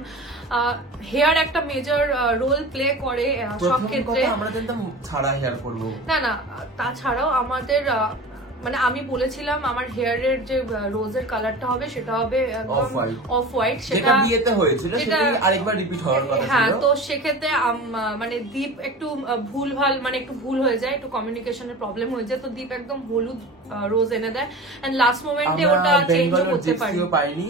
হেয়ার একটা মেজর রোল প্লে করে সব ক্ষেত্রে। আমরা জানতাম ছাড়া হেয়ার করবো, না না, তাছাড়াও আমাদের মানে আমি বলেছিলাম আমার হেয়ারের যে রোজের কালারটা হবে সেটা হবে অফ হোয়াইট, সেটা বিয়েতে হয়েছিল, সেটা আরেকবার রিপিট হওয়ার কথা ছিল। হ্যাঁ, তো সেক্ষেত্রে মানে দীপ একটু ভুলভাল, মানে একটু ভুল হয়ে যায়, একটু কমিউনিকেশনের প্রবলেম হয়ে যায়, তো দীপ একদম হলুদ রোজ এনে দেয় এন্ড লাস্ট মোমেন্টে ওটা চেঞ্জ করতে পারিনি,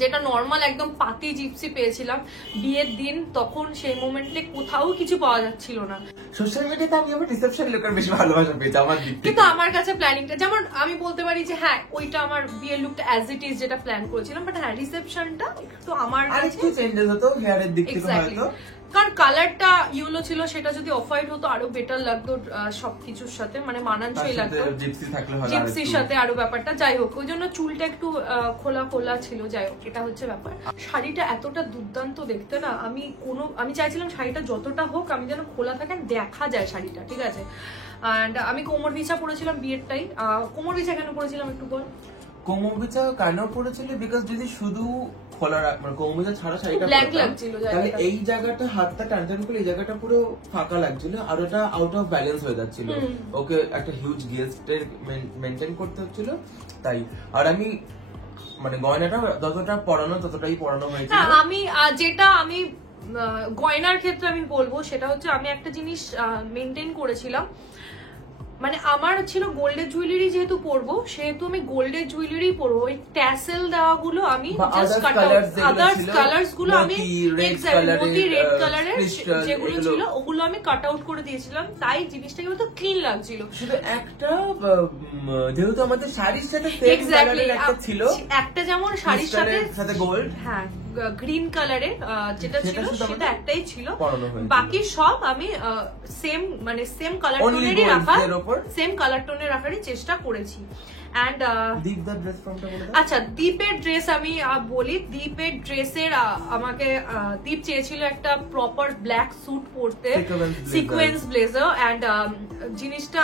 যেটা নর্মাল একদম পাতি জিপসি পেয়েছিলাম বিয়ের দিন, তখন সেই মোমেন্টে কোথাও কিছু পাওয়া যাচ্ছিল না। সোশ্যাল মিডিয়াতে আমি আমার রিসেপশন লুকের বেশি ভালোবাসা পেয়েছি আমার দিক থেকে, কিন্তু আমার কাছে প্ল্যানিংটা, যেমন আমি বলতে পারি যে হ্যাঁ ওইটা আমার বিয়ের লুকটা অ্যাজ ইট ইজ যেটা প্ল্যান করেছিলাম, বাট হ্যাঁ রিসেপশনটা একটু আমার কাছে একটু চেঞ্জেস হতো হেয়ারের দিক থেকে হয়তো, কারণ কালারটা ইয়েলো ছিল, সেটা যদি অফ হোয়াইট হতো আরো বেটার লাগতো সবকিছুর সাথে, মানে মানানসই লাগতো, জিপসির সাথে আরো ব্যাপারটা। যাই হোক, ওই জন্য চুলটা একটু খোলা খোলা ছিল, যাই হোক এটা হচ্ছে ব্যাপার। শাড়িটা এতটা দুর্দান্ত দেখতে না, আমি চাইছিলাম শাড়িটা যতটা হোক আমি যেন খোলা থাকে, দেখা যায় শাড়িটা, ঠিক আছে। এন্ড আমি কোমর বিছা পরেছিলাম বিয়েরটাই। কোমর বিছা কেন পরেছিলাম একটু বল? কোমর বিছা কেন পরেছিল, বিকজ যদি শুধু খোলা মানে কোমর বিছা ছাড়া শাড়িটা লাগছিল, তাহলে এই জায়গাটা হাতটা টানটান করে এই জায়গাটা পুরো ফাঁকা লাগছিল, আর ওটা আউট অফ ব্যালেন্স হয়ে যাচ্ছিল, ওকে একটা হিউজ গেস্টের মেনটেন করতে হচ্ছিল তাই। আর আমি মানে গয়নাটা যতটা পরানো ততটাই পরানো হয়েছিল। আমি যেটা আমি গয়নার ক্ষেত্রে আমি বলবো সেটা হচ্ছে আমি একটা জিনিস মেনটেন করেছিলাম, মানে আমার ছিল গোল্ডের জুয়েলারি যেহেতু পরবো সেহেতু আমি গোল্ডের জুয়েলারি পরবো, ওই ট্যাসেল দেওয়া গুলো আমি just cut out, others colours গুলো আমি এক্স্যাক্টলি রেড কালারের যেগুলো ছিল ওগুলো আমি কাট আউট করে দিয়েছিলাম, তাই জিনিসটা কিন্তু ক্লিন লাগছিল। শুধু একটা যেহেতু আমাদের শাড়ির সাথে সেম কালারের একটা ছিল, একটা যেমন শাড়ির সাথে গোল্ড, হ্যাঁ গ্রিন কালারের যেটা ছিল সেটা একটাই ছিল, বাকি সব আমি সেম মানে সেম কালার টোনেরই রাখারই চেষ্টা করেছি। এন্ড আচ্ছা, দীপের ড্রেস আমি বলি, দীপের ড্রেসের আমাকে দীপ চেয়েছিল একটা প্রপার ব্ল্যাক স্যুট পরতে, সিকোয়েন্স ব্লেজার, এন্ড জিনিসটা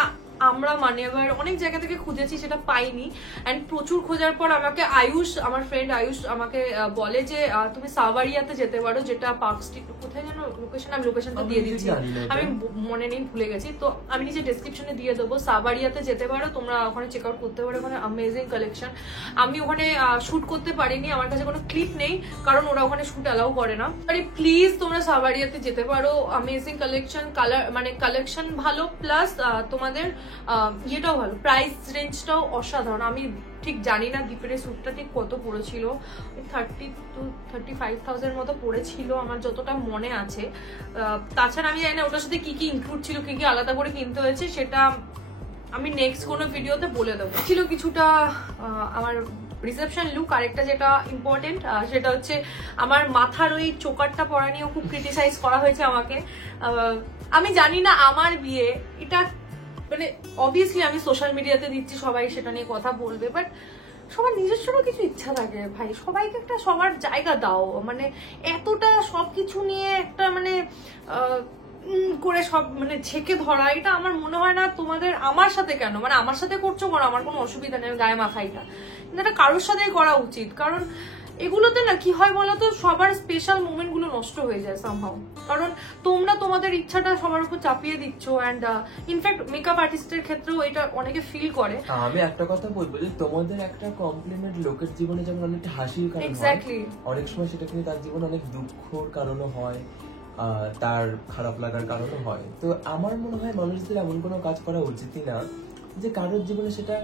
আমরা মানে এবার অনেক জায়গা থেকে খুঁজেছি, সেটা পাইনি। এন্ড প্রচুর খোঁজার পর আমাকে আয়ুষ, আমার ফ্রেন্ড আয়ুষ আমাকে বলে যে তুমি সাভারিয়াতে যেতে পারো, যেটা পার্ক স্ট্রিট, কোথায় যেন লোকেশন, আমি লোকেশনটা দিয়ে দিচ্ছি, আমি মনে নেই, ভুলে গেছি, তো আমি নিচে ডেসক্রিপশনে দিয়ে দেবো। সাভারিয়াতে যেতে পারো তোমরা, ওখানে চেক আউট করতে পারো, ওখানে অ্যামেজিং কালেকশন। আমি ওখানে শুট করতে পারিনি, আমার কাছে কোনো ক্লিপ নেই, কারণ ওরা ওখানে শুট অ্যালাউ করে না। আরে প্লিজ তোমরা সাভারিয়াতে যেতে পারো, অ্যামেজিং কালেকশন, কালার মানে কালেকশন ভালো, প্লাস তোমাদের ইয়েটাও ভালো, প্রাইস রেঞ্জটাও অসাধারণ। আমি ঠিক জানি না দীপের স্যুটটা ঠিক কত পড়েছিল, 30 to 35,000 মতো পড়েছিল আমার যতটা মনে আছে। তাছাড়া আমি জানি না ওটার সাথে কি কি ইনক্লুড ছিল, কি কি আলাদা করে কিনতে হয়েছে, সেটা আমি নেক্সট কোনো ভিডিওতে বলে দেবো। ছিল কিছুটা আমার রিসেপশন লুক। আরেকটা যেটা ইম্পর্টেন্ট সেটা হচ্ছে আমার মাথার ওই চোকারটা পরা নিয়েও খুব ক্রিটিসাইজ করা হয়েছে আমাকে। আমি জানি না আমার বিয়ে, এটা মানে অবভিয়াসলি আমি সোশ্যাল মিডিয়াতে দিচ্ছি, সবাই সেটা নিয়ে কথা বলবে, বাট সবার নিজস্ব কিছু ইচ্ছা থাকে ভাই, সবাইকে একটা সবার জায়গা দাও, মানে এতটা সবকিছু নিয়ে একটা মানে করে সব মানে ছেকে ধরা, এটা আমার মনে হয় না তোমাদের, আমার সাথে কেন, মানে আমার সাথে করছো করো, আমার কোনো অসুবিধা নেই, গায়ে মাখাইটা, কিন্তু এটা কারোর সাথে করা উচিত, কারণ এগুলোতে না কি হয় বলতো, সবার স্পেশাল মোমেন্ট গুলো নষ্ট হয়ে যায় সামহাউ, কারণ তোমরা তোমাদের ইচ্ছাটা সবার উপর চাপিয়ে দিচ্ছ। অ্যান্ড ইনফ্যাক্ট মেকআপ আর্টিস্টের ক্ষেত্রেও এটা অনেকে ফিল করে। আমি একটা কথা বলবো যে তোমাদের একটা কমপ্লিমেন্ট লোকের জীবনে যেমন অনেকটা হাসির কারণ হয়, এক্স্যাক্টলি অনেক সময় সেটা কিন্তু তার জীবনে অনেক দুঃখর কারণও হয়, তার খারাপ লাগার কারণও হয়। তো আমার মনে হয় মানুষদের এমন কোনো কাজ করা উচিতই না যে কারোর জীবনে সেটা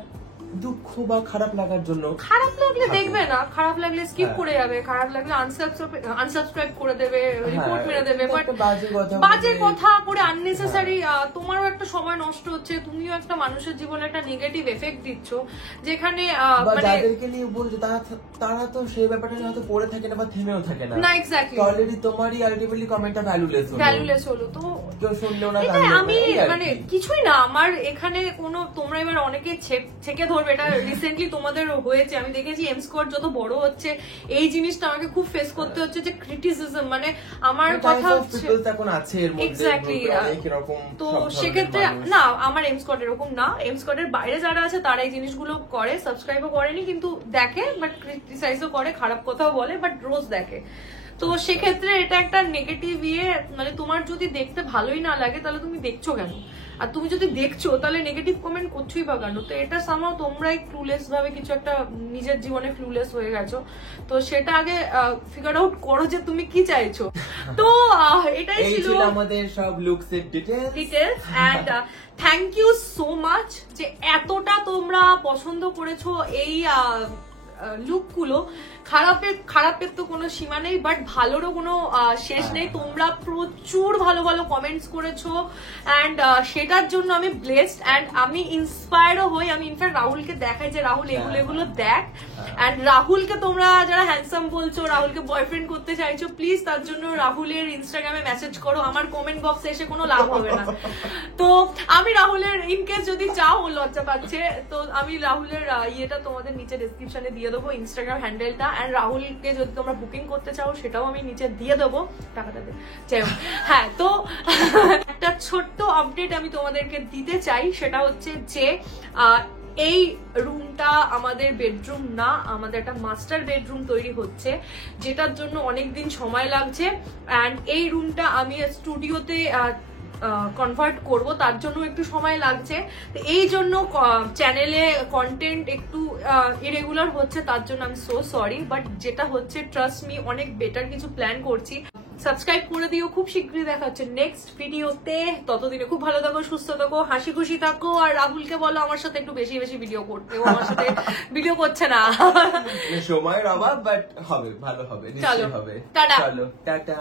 দুঃখ বা খারাপ লাগার জন্য। খারাপ লাগলে দেখবে না, খারাপ লাগলে স্কিপ হ্যাঁ। করে যাবে, খারাপ লাগলে আনসাবস্ক্রাইব করে দেবে, রিপোর্ট মেরে দেবে। বাট বাজে কথা বাজে কথা করে আননেসেসারি তোমারও একটা সময় নষ্ট হচ্ছে, তুমিও একটা মানুষের জীবনে একটা নেগেটিভ এফেক্ট দিচ্ছ, যেখানে বা মানে যাদেরকে নিয়ে বলছো তারা তো সেই ব্যাপারটা নিয়ে হয়তো পড়ে থাকে না বা থেমেও থাকে না। না এক্স্যাক্টলি, অলরেডি তোমারই আলটিমেটলি কমেন্টটা ভ্যালুলেস হলো। তো কেউ শুনলেও না, এটা আমি মানে কিছুই না আমার এখানে কোনো, তোমরা এবার অনেকে ছেকে ধরবে, এটা রিসেন্টলি তোমাদের হয়েছে, আমি দেখেছি এম স্কোয়ার যত বড় হচ্ছে এই জিনিসটা আমাকে খুব ফেস করতে হচ্ছে, যে ক্রিটিসিজম, মানে আমার কথা হচ্ছে এখন আছে এর মধ্যে এক্স্যাক্টলি। এরকম। তো সেক্ষেত্রে না, আমার এম স্কোয়াড এরকম না, এম স্কোয়াডের বাইরে যারা আছে তারা এই জিনিসগুলো করে, সাবস্ক্রাইবও করেনি কিন্তু দেখে, বাট ক্রিটিসাইজও করে, খারাপ কথাও বলে, বাট রোজ দেখে। তো সেক্ষেত্রে এটা একটা নেগেটিভ মানে তোমার যদি দেখতে ভালোই না লাগে তাহলে তুমি দেখছো কেন, আর তুমি যদি দেখছো তাহলে নেগেটিভ কমেন্ট করছোই বা কেন। তো এটা সামহাউ তোমরাই ক্লুলেস ভাবে কিছু একটা নিজের জীবনে ক্লুলেস হয়ে গেছো, তো সেটা আগে ফিগার আউট করো যে তুমি কি চাইছো। তো এটাই ছিল আমাদের সব লুকস এর details. And thank you so much যে এতটা তোমরা পছন্দ করেছো এই লুকগুলো। খারাপের তো কোনো সীমা নেই, বাট ভালোরও কোনো শেষ নেই। তোমরা প্রচুর ভালো ভালো কমেন্টস করেছো, অ্যান্ড সেটার জন্য আমি ব্লেসড, অ্যান্ড আমি ইন্সপায়ারও হই। আমি ইনফ্যাক্ট রাহুলকে দেখাই যে রাহুল এগুলো দেখ। অ্যান্ড রাহুলকে তোমরা যারা হ্যান্ডসাম বলছো, রাহুলকে বয়ফ্রেন্ড করতে চাইছো, প্লিজ তার জন্য রাহুলের ইনস্টাগ্রামে মেসেজ করো, আমার কমেন্ট বক্সে এসে কোনো লাভ হবে না। তো আমি রাহুলের, ইনকেস যদি চাও, ও লজ্জা পাচ্ছে, তো আমি রাহুলের ইয়েটা তোমাদের নিচে ডেসক্রিপশনে দিয়ে দেবো, ইনস্টাগ্রাম হ্যান্ডেলটা। অ্যান্ড রাহুলকে যদি তোমরা বুকিং করতে চাও সেটাও আমি নিচে দিয়ে দেবো, টাকাটা দিয়ে। যাই হোক, হ্যাঁ, তো একটা ছোট্ট আপডেট আমি তোমাদেরকে দিতে চাই, সেটা হচ্ছে যে এই রুমটা আমাদের বেডরুম না, আমাদের একটা মাস্টার বেডরুম তৈরি হচ্ছে, যেটার জন্য অনেকদিন সময় লাগছে। অ্যান্ড এই রুমটা আমি স্টুডিওতে কনভার্ট করব, তার জন্য একটু সময় লাগছে। তো এই জন্য চ্যানেলে কন্টেন্ট একটু ইরেগুলার হচ্ছে, তার জন্য আমি সো সরি, বাট যেটা হচ্ছে ট্রাস্ট মি, অনেক বেটার কিছু প্ল্যান করছি। সাবস্ক্রাইব করে দিও, খুব শীঘ্রই দেখা হচ্ছে নেক্সট ভিডিওতে। ততদিনে খুব ভালো থাকো, সুস্থ থাকো, হাসি খুশি থাকো। আর রাহুলকে বলো আমার সাথে একটু বেশি বেশি ভিডিও করতে, ও আমার সাথে ভিডিও করছে না। সময়ের অভাব, বাট হবে, ভালো হবে, নিশ্চয়ই হবে। টাটা। চলো টাটা।